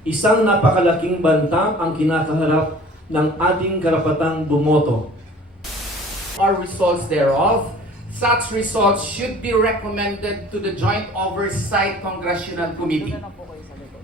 Isang napakalaking banta ang kinakaharap ng ating karapatang bumoto. Or results thereof. Such results should be recommended to the Joint Oversight Congressional Committee.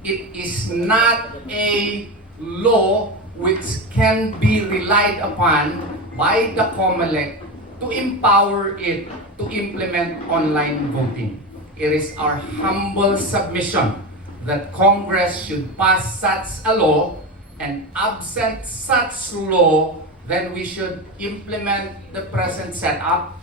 It is not a law which can be relied upon by the COMELEC to empower it to implement online voting. It is our humble submission that Congress should pass such a law, and absent such law, then we should implement the present setup.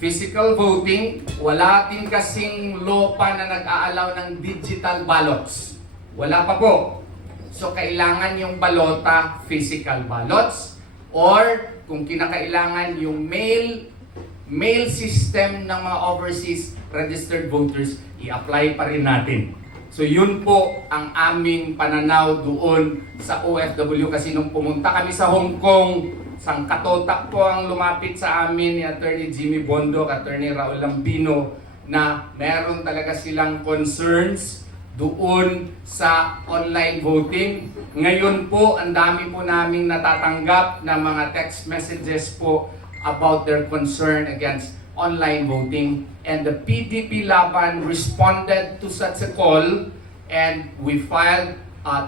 Physical voting, wala din kasing law pa na nag-aalaw ng digital ballots. Wala pa po. So kailangan yung balota physical ballots, or kung kinakailangan yung mail system ng mga overseas registered voters, i-apply pa rin natin. So yun po ang aming pananaw doon sa OFW, kasi nung pumunta kami sa Hong Kong, sangkatotak po ang lumapit sa amin ni Attorney Jimmy Bondoc, Attorney Raul Lambino, na meron talaga silang concerns doon sa online voting. Ngayon po, ang dami po naming natatanggap na mga text messages po about their concern against online voting, and the PDP Laban responded to such a call, and we filed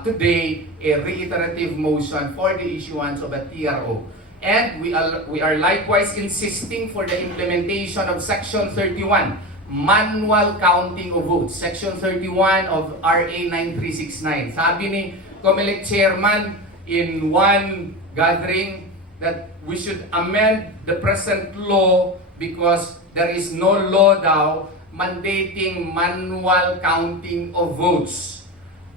today a reiterative motion for the issuance of a TRO. And we are likewise insisting for the implementation of Section 31, manual counting of votes. Section 31 of RA 9369. Sabi ni COMELEC Chairman in one gathering that we should amend the present law because there is no law daw mandating manual counting of votes.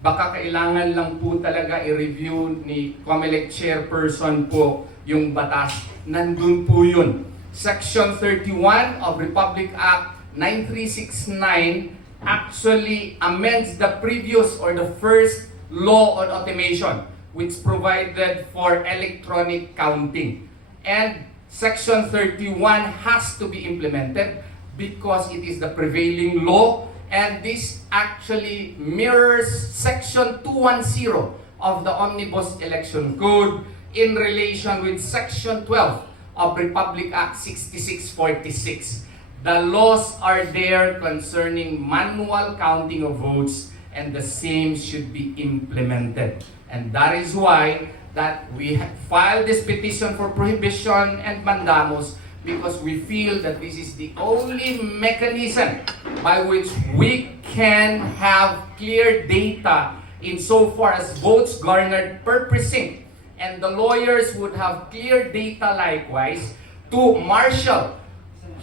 Baka kailangan lang po talaga i-review ni COMELEC Chairperson po yung batas. Nandun po yun. Section 31 of Republic Act 9369 actually amends the previous or the first law on automation, which provided for electronic counting. And Section 31 has to be implemented because it is the prevailing law, and this actually mirrors Section 210 of the Omnibus Election Code in relation with Section 12 of Republic Act 6646. The laws are there concerning manual counting of votes, and the same should be implemented. And that is why that we filed this petition for prohibition and mandamus, because we feel that this is the only mechanism by which we can have clear data insofar as votes garnered per precinct, and the lawyers would have clear data likewise to marshal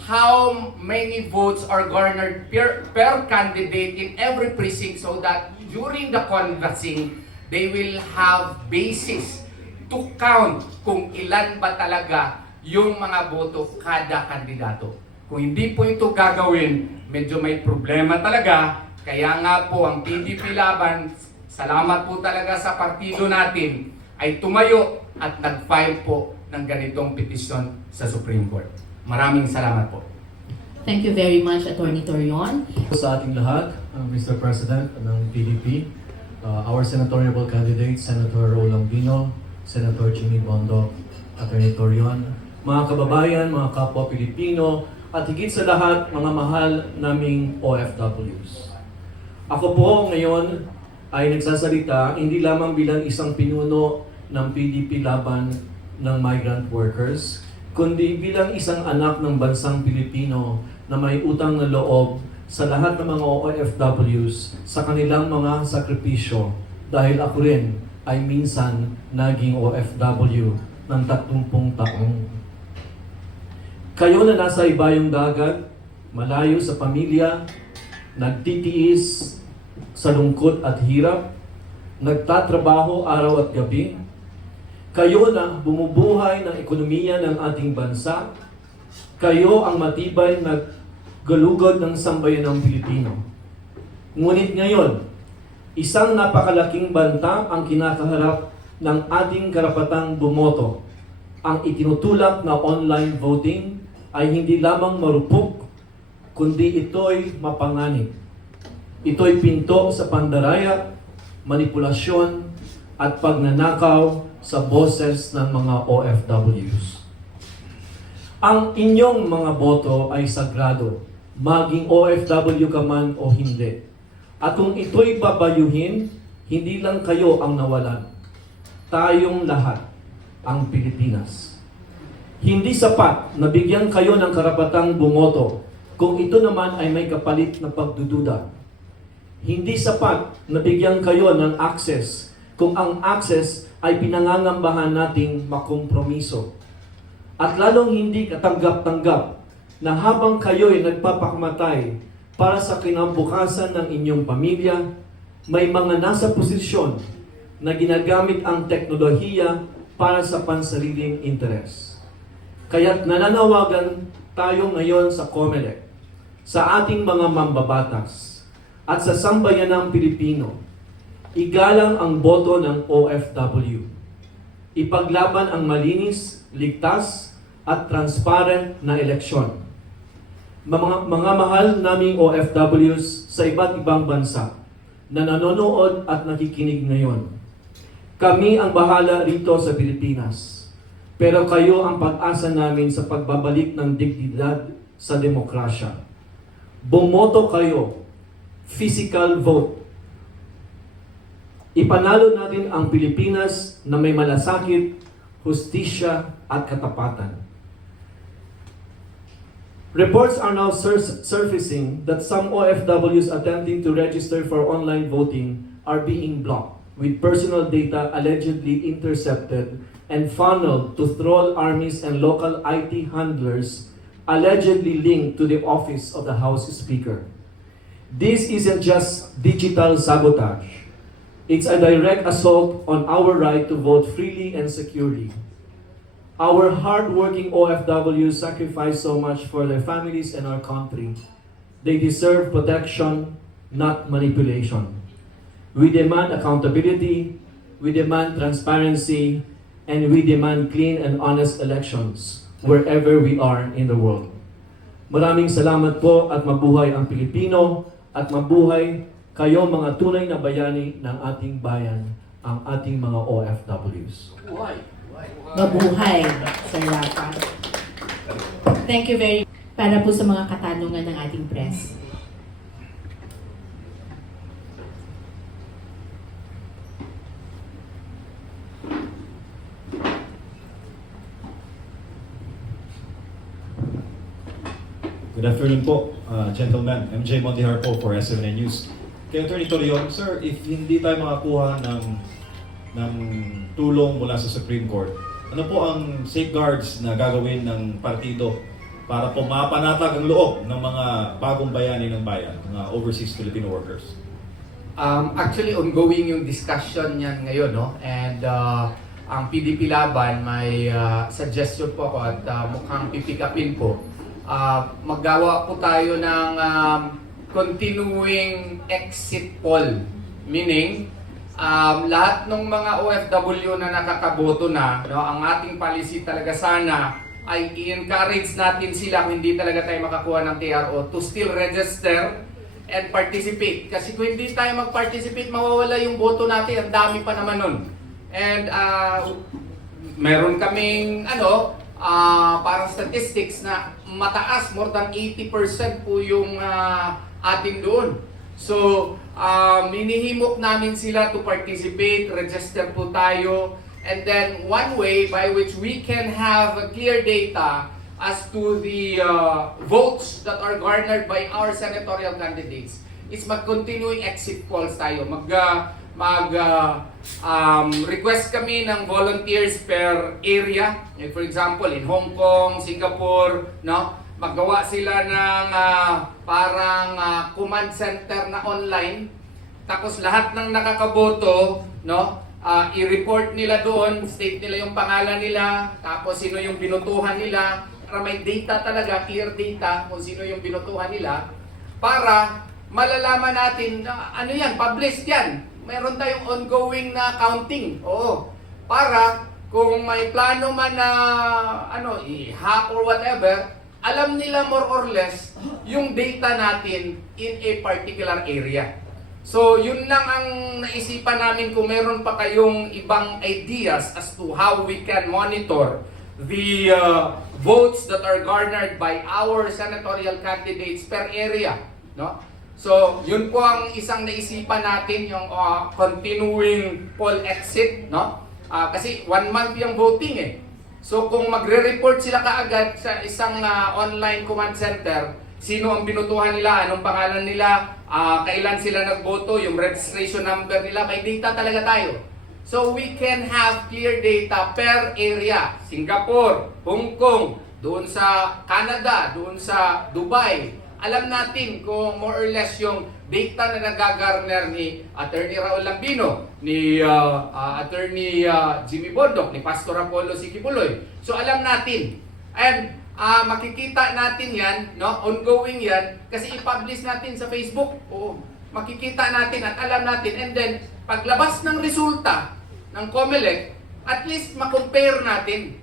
how many votes are garnered per candidate in every precinct, so that during the canvassing they will have basis to count kung ilan ba talaga yung mga boto kada kandidato. Kung hindi po ito gagawin, medyo may problema talaga. Kaya nga po ang PDP Laban, salamat po talaga sa partido natin, ay tumayo at nag-file po ng ganitong petisyon sa Supreme Court. Maraming salamat po. Thank you very much, Attorney Torion. Sa ating lahat, Mr. President ng PDP, our senatorial candidates, Senator Raul Lambino, Senator Jimmy Bondoc, Attorney Torion, mga kababayan, mga kapwa Pilipino, at higit sa lahat, mga mahal naming OFWs. Ako po ngayon ay nagsasalita hindi lamang bilang isang pinuno ng PDP Laban ng migrant workers, kundi bilang isang anak ng bansang Pilipino na may utang na loob sa lahat ng mga OFWs sa kanilang mga sakripisyo, dahil ako rin ay minsan naging OFW ng 30 taong. Kayo na nasa ibayong dagat, malayo sa pamilya, nagtitiis sa lungkot at hirap, nagtatrabaho araw at gabi, kayo na bumubuhay ng ekonomiya ng ating bansa, kayo ang matibay na galugod ng sambayanang Pilipino. Ngunit ngayon, isang napakalaking banta ang kinakaharap ng ating karapatang bumoto. Ang itinutulak na online voting ay hindi lamang marupok, kundi ito'y mapanganib. Ito'y pinto sa pandaraya, manipulasyon, at pagnanakaw sa boses ng mga OFWs. Ang inyong mga boto ay sagrado, maging OFW ka man o hindi. At kung ito'y babayuhin, hindi lang kayo ang nawalan. Tayong lahat, ang Pilipinas. Hindi sapat na bigyan kayo ng karapatang bumoto kung ito naman ay may kapalit na pagdududa. Hindi sapat na bigyan kayo ng access kung ang access ay pinangangambahan nating makompromiso. At lalong hindi katanggap-tanggap na habang kayo ay nagpapakamatay para sa kinabukasan ng inyong pamilya, may mga nasa posisyon na ginagamit ang teknolohiya para sa pansariling interes. Kaya't nananawagan tayo ngayon sa COMELEC, sa ating mga mambabatas, at sa sambayanang Pilipino, igalang ang boto ng OFW. Ipaglaban ang malinis, ligtas, at transparent na eleksyon. Mga mahal naming OFWs sa iba't ibang bansa na nanonood at nakikinig ngayon. Kami ang bahala rito sa Pilipinas. Pero kayo ang pag-asa namin sa pagbabalik ng dignidad sa demokrasya. Bumoto kayo. Physical vote. Ipanalo natin ang Pilipinas na may malasakit, hustisya at katapatan. Reports are now surfacing that some OFWs attempting to register for online voting are being blocked, with personal data allegedly intercepted and funneled to troll armies and local IT handlers allegedly linked to the office of the House Speaker. This isn't just digital sabotage. It's a direct assault on our right to vote freely and securely. Our hard-working OFWs sacrifice so much for their families and our country. They deserve protection, not manipulation. We demand accountability, we demand transparency, and we demand clean and honest elections wherever we are in the world. Maraming salamat po at mabuhay ang Pilipino at mabuhay kayo mga tunay na bayani ng ating bayan, ang ating mga OFWs. Mabuhay, Sir Rafa. Thank you very much. Para po sa mga katanungan ng ating press. Good afternoon po, gentlemen. MJ Mondihar po for SMN News. Kay Attorney Torion, sir, if hindi tayo makakuha ng tulong mula sa Supreme Court, ano po ang safeguards na gagawin ng partido para po mapanatag ang loob ng mga bagong bayani ng bayan, mga overseas Filipino workers? Actually, ongoing yung discussion niyan ngayon, no? And ang PDP Laban, may suggestion po ako at mukhang pipikapin po. Maggawa po tayo ng continuing exit poll. Meaning, lahat ng mga OFW na nakakaboto na, no, ang ating policy talaga sana ay i-encourage natin sila kung hindi talaga tayo makakuha ng TRO to still register and participate. Kasi kung hindi tayo mag-participate, mawawala yung boto natin. Ang dami pa naman nun. And meron kaming parang statistics na mataas, more than 80% po yung atin doon. So, minihimok namin sila to participate, register po tayo, and then one way by which we can have clear data as to the votes that are garnered by our senatorial candidates is mag-continuing exit polls tayo. Request kami ng volunteers per area. For example, in Hong Kong, Singapore, no? Maggawa sila ng parang command center na online. Tapos lahat ng nakakaboto, no? I-report nila doon, state nila yung pangalan nila, tapos sino yung binutuhan nila, para may data talaga, clear data kung sino yung binutuhan nila, para malalaman natin, ano yan, published yan. Meron tayong ongoing na counting. Oo. Para kung may plano man na i-hack or whatever, alam nila more or less yung data natin in a particular area. So yun lang ang naisipan namin. Kung meron pa kayong ibang ideas as to how we can monitor the votes that are garnered by our senatorial candidates per area, no? So yun po ang isang naisipan natin, yung continuing poll exit, no? Kasi 1 month yung voting eh. So kung magre-report sila kaagad sa isang online command center, sino ang binutuhan nila, anong pangalan nila, kailan sila nagboto, yung registration number nila, may data talaga tayo. So we can have clear data per area. Singapore, Hong Kong, doon sa Canada, doon sa Dubai. Alam natin kung more or less yung data na nagagarner ni Attorney Raul Lambino, ni Attorney Jimmy Bondoc, ni Pastor Apollo Sikipuloy. So alam natin. And makikita natin yan, no? Ongoing yan, kasi i-publish natin sa Facebook. Oo, makikita natin at alam natin. And then, paglabas ng resulta ng COMELEC, at least makompare natin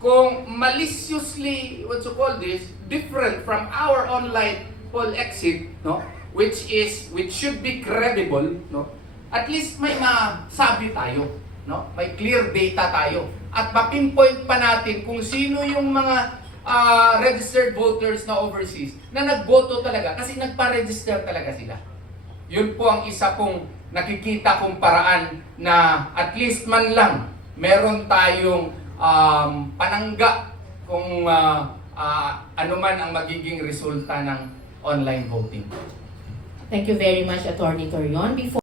kung maliciously, what you call this, different from our online poll exit, no? Which should be credible, no? At least may masabi tayo, no? May clear data tayo. At mapinpoint pa natin kung sino yung mga registered voters na overseas na nagboto talaga kasi nagpa-register talaga sila. Yun po ang isa pong nakikita kong paraan na at least man lang meron tayong panangga kung ano man ang magiging resulta ng online voting. Thank you very much, Attorney Torion. Before